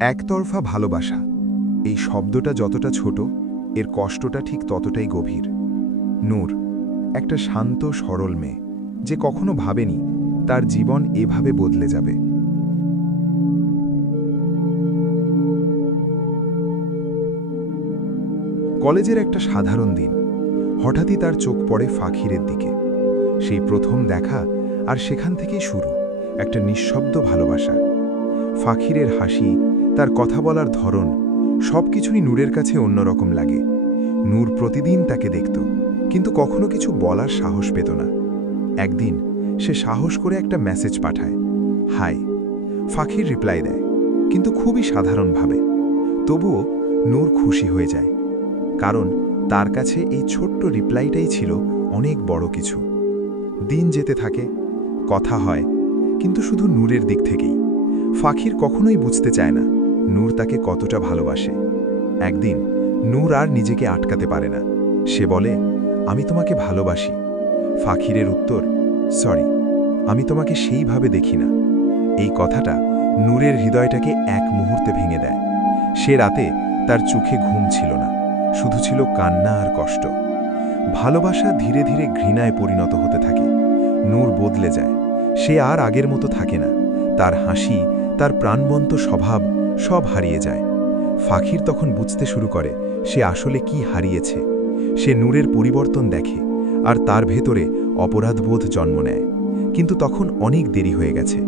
একতরফা ভালোবাসা এই শব্দটা যতটা ছোট এর কষ্টটা ঠিক ততটাই গভীর। নূর একটা শান্ত সরল মেয়ে যে কখনো ভাবেনি তার জীবন এভাবে বদলে যাবে। কলেজের একটা সাধারণ দিন, হঠাৎই তার চোখ পড়ে ফাখিরের দিকে। সেই প্রথম দেখা, আর সেখান থেকেই শুরু একটা নিঃশব্দ ভালোবাসা। ফাখিরের হাসি, তার কথা বলার ধরন, সবকিছুই নূরের কাছে অন্যরকম লাগে। নূর প্রতিদিন তাকে দেখত, কিন্তু কখনো কিছু বলার সাহস পেত না। একদিন সে সাহস করে একটা মেসেজ পাঠায়, হাই। ফাখির রিপ্লাই দেয়, কিন্তু খুবই সাধারণভাবে। তবুও নূর খুশি হয়ে যায়, কারণ তার কাছে এই ছোট্ট রিপ্লাইটাই ছিল অনেক বড় কিছু। দিন যেতে থাকে, কথা হয়, কিন্তু শুধু নূরের দিক থেকেই। ফাখির কখনোই বুঝতে চায় না নূর তাকে কতটা ভালোবাসে। একদিন নূর আর নিজেকে আটকাতে পারে না, সে বলে, আমি তোমাকে ভালোবাসি। ফাখিরের উত্তর, সরি, আমি তোমাকে সেইভাবে দেখি না। এই কথাটা নূরের হৃদয়টাকে এক মুহূর্তে ভেঙে দেয়। সে রাতে তার চোখে ঘুম ছিল না, শুধু ছিল কান্না আর কষ্ট। ভালোবাসা ধীরে ধীরে ঘৃণায় পরিণত হতে থাকে। নূর বদলে যায়, সে আর আগের মতো থাকে না। তার হাসি, তার প্রাণবন্ত স্বভাব সব হারিয়ে যায়। ফাখির তখন বুঝতে শুরু করে সে আসলে কি হারিয়েছে। সে নূরের পরিবর্তন দেখে, আর তার ভেতরে অপরাধবোধ জন্ম নেয়। কিন্তু তখন অনেক দেরি হয়ে গেছে,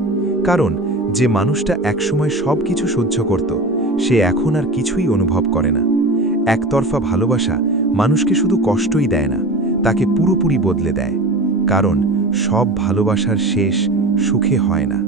কারণ যে মানুষটা একসময় সব কিছু সহ্য করত, সে এখন আর কিছুই অনুভব করে না। একতরফা ভালোবাসা মানুষকে শুধু কষ্টই দেয় না, তাকে পুরোপুরি বদলে দেয়। কারণ সব ভালোবাসার শেষ সুখে হয় না।